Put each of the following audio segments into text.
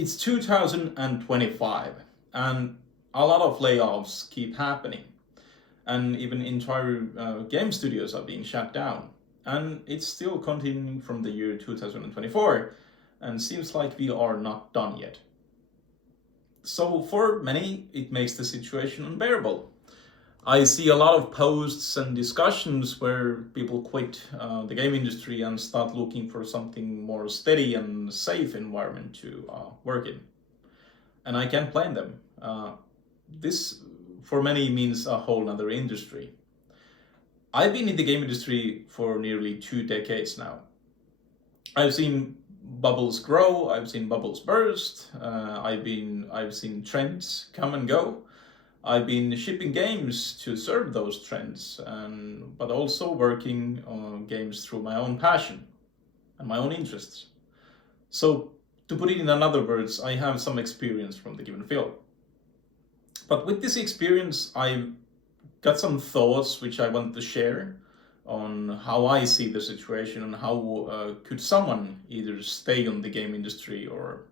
It's 2025 and a lot of layoffs keep happening, and even entire game studios are being shut down. And it's still continuing from the year 2024, and seems like we are not done yet. So for many, it makes the situation unbearable. I see a lot of posts and discussions where people quit the game industry and start looking for something more steady and safe environment to work in. And I can't blame them. This, for many, means a whole other industry. I've been in the game industry for nearly 2 decades now. I've seen bubbles grow, I've seen bubbles burst, I've seen trends come and go. I've been shipping games to serve those trends, but also working on games through my own passion and my own interests. So, to put it in other words, I have some experience from the given field. But with this experience, I've got some thoughts which I want to share on how I see the situation and how could someone either stay on the game industry or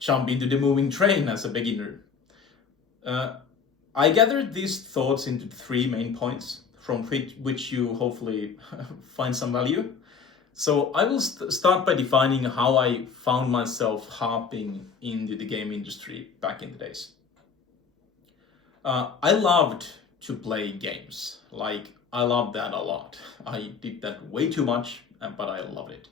jump into the moving train as a beginner. I gathered these thoughts into 3 main points from which you hopefully find some value. So I will start by defining how I found myself hopping into the game industry back in the days. I loved to play games. I loved that a lot. I did that way too much, but I loved it.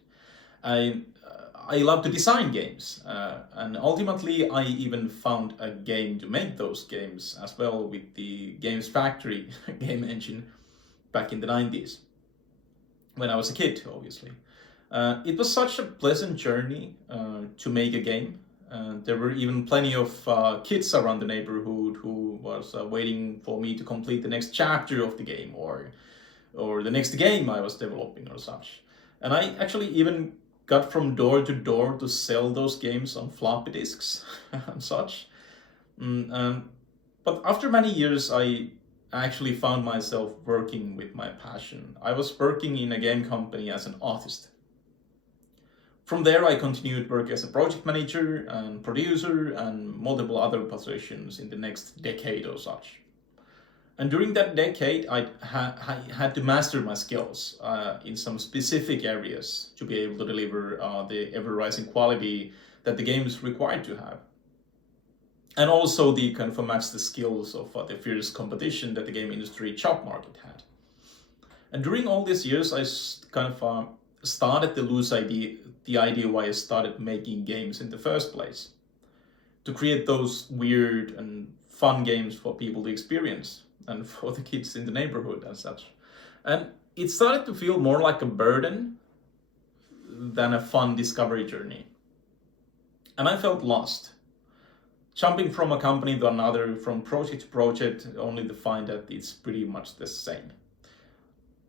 I love to design games, and ultimately I even found a game to make those games as well with the Games Factory game engine back in the 90s, when I was a kid, obviously. It was such a pleasant journey to make a game. There were even plenty of kids around the neighborhood who was waiting for me to complete the next chapter of the game or the next game I was developing or such. And I actually even got from door to door to sell those games on floppy disks and such. But after many years, I actually found myself working with my passion. I was working in a game company as an artist. From there, I continued work as a project manager and producer and multiple other positions in the next decade or such. And during that decade, I had to master my skills in some specific areas to be able to deliver the ever-rising quality that the games required to have. And also the kind of match the skills of the fierce competition that the game industry job market had. And during all these years, I kind of started to lose the idea why I started making games in the first place. To create those weird and fun games for people to experience and for the kids in the neighborhood and such. And it started to feel more like a burden than a fun discovery journey. And I felt lost. Jumping from a company to another, from project to project, only to find that it's pretty much the same.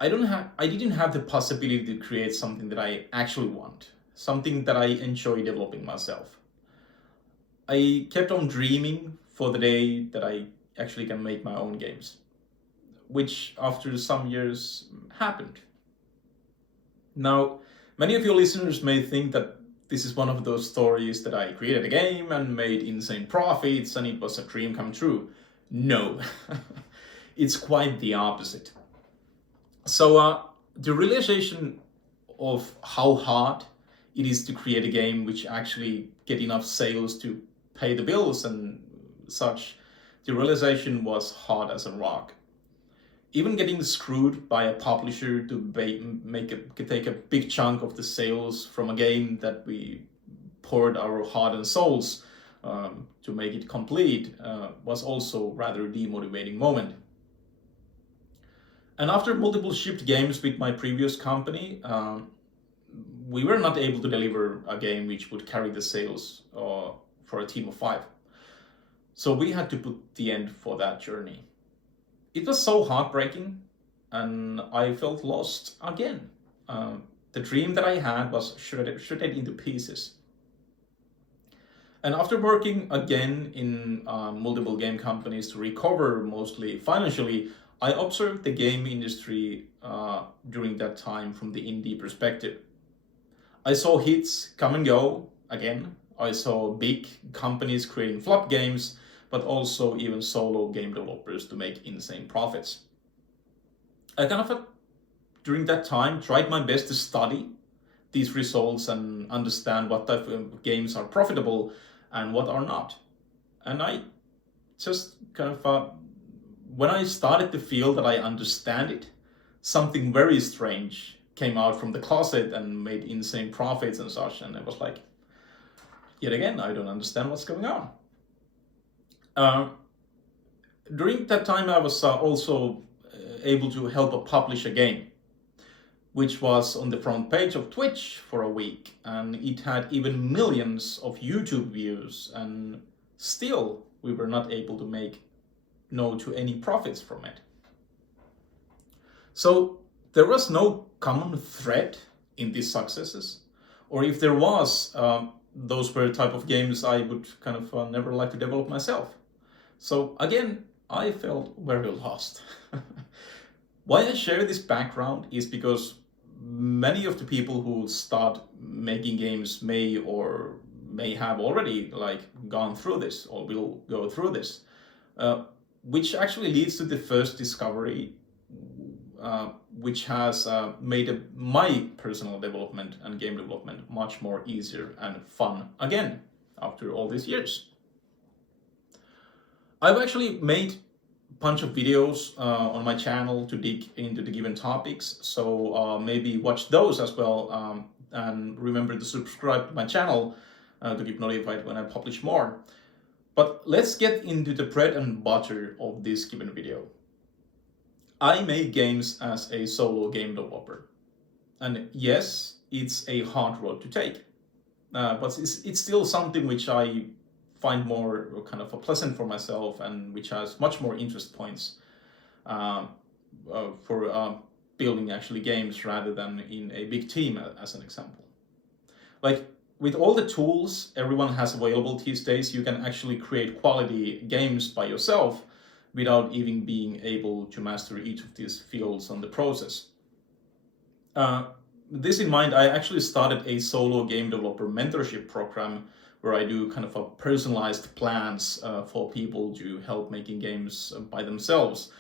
I didn't have the possibility to create something that I actually want, something that I enjoy developing myself. I kept on dreaming for the day that I actually can make my own games, which after some years happened. Now, many of your listeners may think that this is one of those stories that I created a game and made insane profits and it was a dream come true. No, it's quite the opposite. So the realization of how hard it is to create a game which actually get enough sales to pay the bills and such, the realization was hard as a rock. Even getting screwed by a publisher to take a big chunk of the sales from a game that we poured our heart and souls to make it complete was also rather a demotivating moment. And after multiple shipped games with my previous company, we were not able to deliver a game which would carry the sales for a team of 5. So we had to put the end for that journey. It was so heartbreaking and I felt lost again. The dream that I had was shredded into pieces. And after working again in multiple game companies to recover mostly financially, I observed the game industry during that time from the indie perspective. I saw hits come and go again I saw big companies creating flop games, but also even solo game developers to make insane profits. I kind of, during that time, tried my best to study these results and understand what type of games are profitable and what are not. And I just kind of, when I started to feel that I understand it, something very strange came out from the closet and made insane profits and such. And it was like, yet again, I don't understand what's going on. During that time, I was also able to help publish a game, which was on the front page of Twitch for a week, and it had even millions of YouTube views, and still we were not able to make to any profits from it. So there was no common thread in these successes, or if there was, those were the type of games I would kind of never like to develop myself. So again, I felt very lost. Why I share this background is because many of the people who start making games may have already gone through this or will go through this, which actually leads to the first discovery, which has made my personal development and game development much more easier and fun again after all these years. I've actually made a bunch of videos on my channel to dig into the given topics, so maybe watch those as well, and remember to subscribe to my channel to keep notified when I publish more. But let's get into the bread and butter of this given video. I make games as a solo game developer, and yes, it's a hard road to take, but it's still something which I find more kind of a pleasant for myself, and which has much more interest points for building actually games rather than in a big team, as an example. Like with all the tools everyone has available these days, you can actually create quality games by yourself without even being able to master each of these fields on the process. This in mind, I actually started a solo game developer mentorship program where I do kind of a personalized plans for people to help making games by themselves.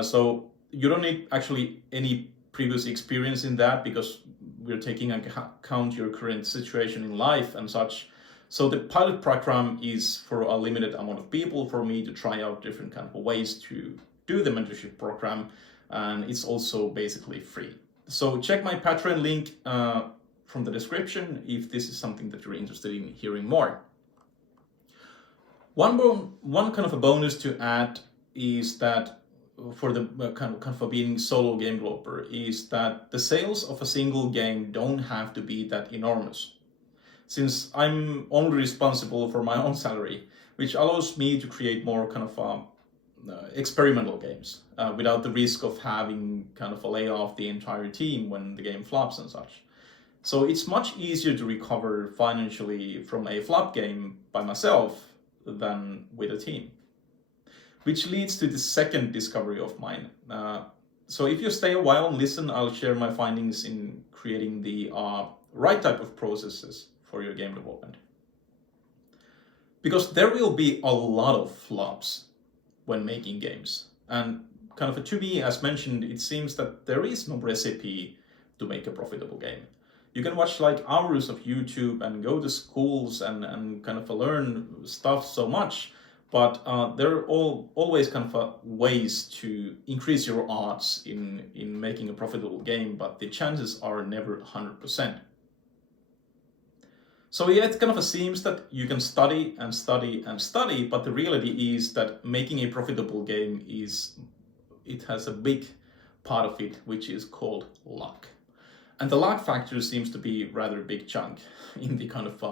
So you don't need actually any previous experience in that, because we're taking account your current situation in life and such. So the pilot program is for a limited amount of people for me to try out different kind of ways to do the mentorship program, and it's also basically free. So check my Patreon link from the description if this is something that you're interested in hearing more. One kind of a bonus to add is that for the kind of being solo game developer is that the sales of a single game don't have to be that enormous, since I'm only responsible for my own salary, which allows me to create more kind of experimental games without the risk of having kind of a layoff the entire team when the game flops and such. So it's much easier to recover financially from a flop game by myself than with a team. Which leads to the second discovery of mine. So if you stay a while and listen, I'll share my findings in creating the right type of processes for your game development. Because there will be a lot of flops when making games. And kind of to me, as mentioned, it seems that there is no recipe to make a profitable game. You can watch like hours of YouTube and go to schools and kind of learn stuff so much, but there are always kind of ways to increase your odds in making a profitable game, but the chances are never 100%. So yeah, it kind of seems that you can study and study and study, but the reality is that making a profitable game it has a big part of it, which is called luck. And the luck factor seems to be rather a big chunk in the kind of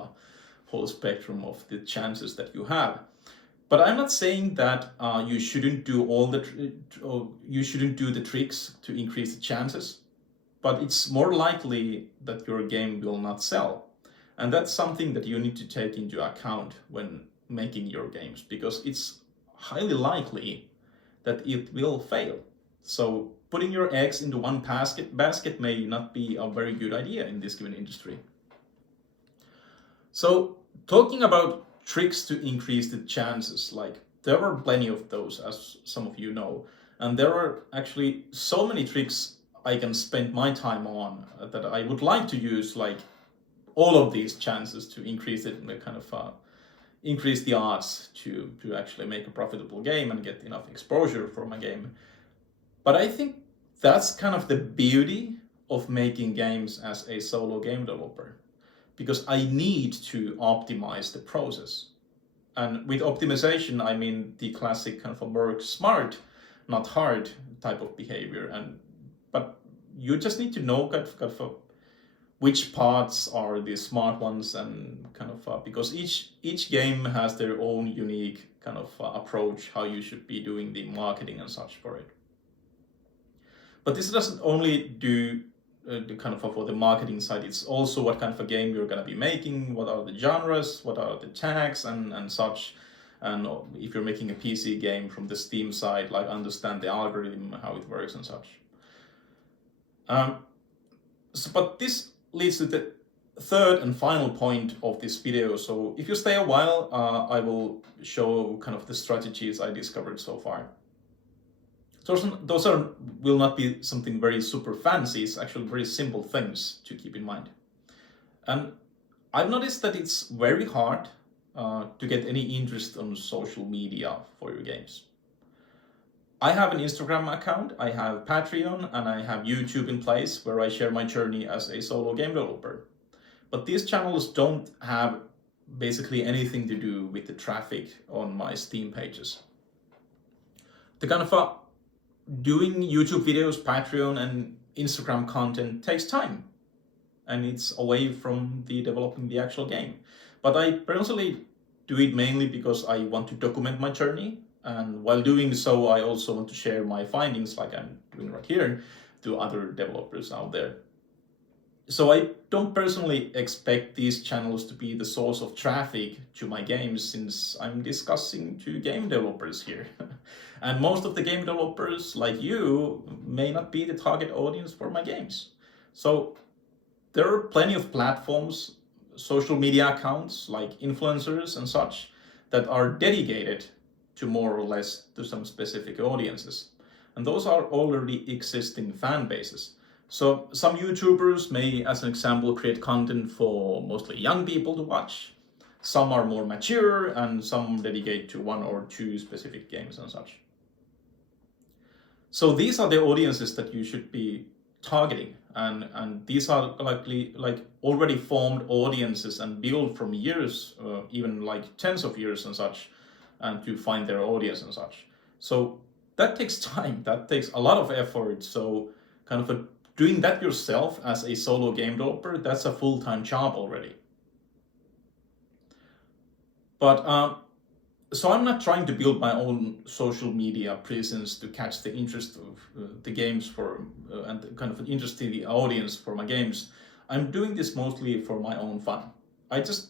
whole spectrum of the chances that you have. But I'm not saying that you shouldn't do you shouldn't do the tricks to increase the chances, but it's more likely that your game will not sell. And that's something that you need to take into account when making your games, because it's highly likely that it will fail. So putting your eggs into one basket may not be a very good idea in this given industry. So talking about tricks to increase the chances, like there are plenty of those, as some of you know, and there are actually so many tricks I can spend my time on that I would like to use, like all of these chances to increase it, kind of increase the odds to actually make a profitable game and get enough exposure for my game. But I think that's kind of the beauty of making games as a solo game developer, because I need to optimize the process. And with optimization, I mean the classic kind of a work smart, not hard type of behavior. But you just need to know which parts are the smart ones, and kind of because each game has their own unique kind of approach how you should be doing the marketing and such for it. But this doesn't only do the kind of for the marketing side, it's also what kind of a game you're going to be making, what are the genres, what are the tags and such. And if you're making a PC game from the Steam side, like understand the algorithm, how it works and such. But this leads to the third and final point of this video. So if you stay a while, I will show kind of the strategies I discovered so far. Those will not be something very super fancy, it's actually very simple things to keep in mind. And I've noticed that it's very hard to get any interest on social media for your games. I have an Instagram account, I have Patreon, and I have YouTube in place where I share my journey as a solo game developer. But these channels don't have basically anything to do with the traffic on my Steam pages. The kind of doing YouTube videos, Patreon, and Instagram content takes time, and it's away from the developing the actual game. But I personally do it mainly because I want to document my journey, and while doing so, I also want to share my findings, like I'm doing right here, to other developers out there. So I don't personally expect these channels to be the source of traffic to my games, since I'm discussing to game developers here. And most of the game developers, like you, may not be the target audience for my games. So there are plenty of platforms, social media accounts like influencers and such, that are dedicated to more or less to some specific audiences. And those are already existing fan bases. So some YouTubers may, as an example, create content for mostly young people to watch. Some are more mature, and some dedicate to one or two specific games and such. So these are the audiences that you should be targeting, and these are likely like already formed audiences and built from years, even like tens of years and such, and to find their audience and such. So that takes time, that takes a lot of effort. So kind of doing that yourself as a solo game developer, that's a full-time job already. But so I'm not trying to build my own social media presence to catch the interest of the games and kind of interest in the audience for my games. I'm doing this mostly for my own fun. I just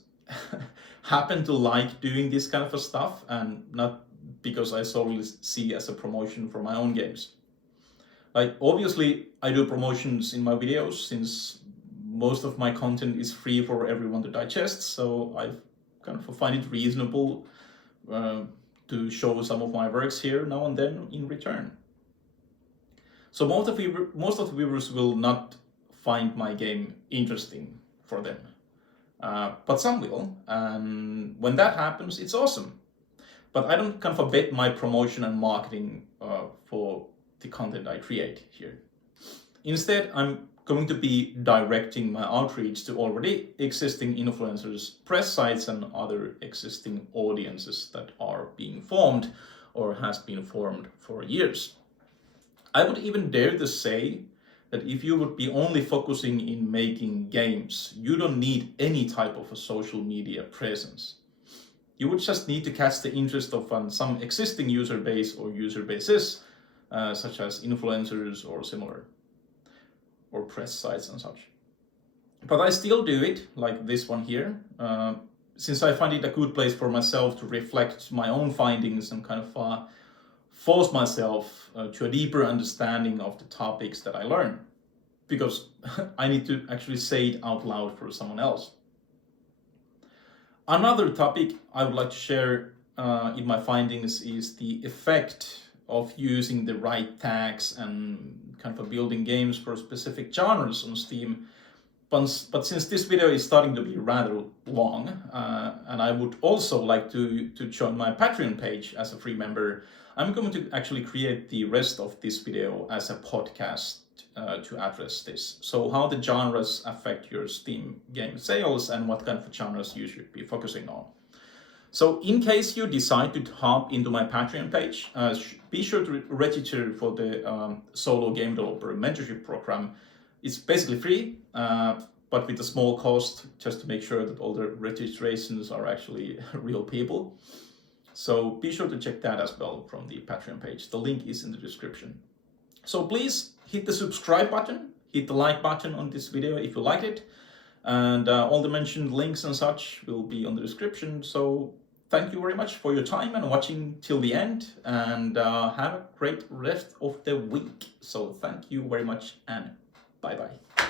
happen to like doing this kind of stuff, and not because I solely see as a promotion for my own games. Like obviously I do promotions in my videos, since most of my content is free for everyone to digest, so I kind of find it reasonable to show some of my works here now and then in return. So most of the viewers will not find my game interesting for them, but some will, and when that happens, it's awesome. But I don't kind of bet my promotion and marketing for the content I create here. Instead, I'm going to be directing my outreach to already existing influencers, press sites, and other existing audiences that are being formed or has been formed for years. I would even dare to say that if you would be only focusing in making games, you don't need any type of a social media presence. You would just need to catch the interest of some existing user base or user bases, such as influencers or similar, or press sites and such. But I still do it, like this one here, since I find it a good place for myself to reflect my own findings and kind of force myself to a deeper understanding of the topics that I learn, because I need to actually say it out loud for someone else. Another topic I would like to share in my findings is the effect of using the right tags and kind of building games for specific genres on Steam. But since this video is starting to be rather long, and I would also like to join my Patreon page as a free member, I'm going to actually create the rest of this video as a podcast to address this. So how the genres affect your Steam game sales and what kind of genres you should be focusing on. So in case you decide to hop into my Patreon page, be sure to register for the solo game developer mentorship program. It's basically free, but with a small cost, just to make sure that all the registrations are actually real people. So be sure to check that as well from the Patreon page. The link is in the description. So please hit the subscribe button, hit the like button on this video if you like it, and all the mentioned links and such will be on the description. So thank you very much for your time and watching till the end, and have a great rest of the week. So thank you very much and bye-bye.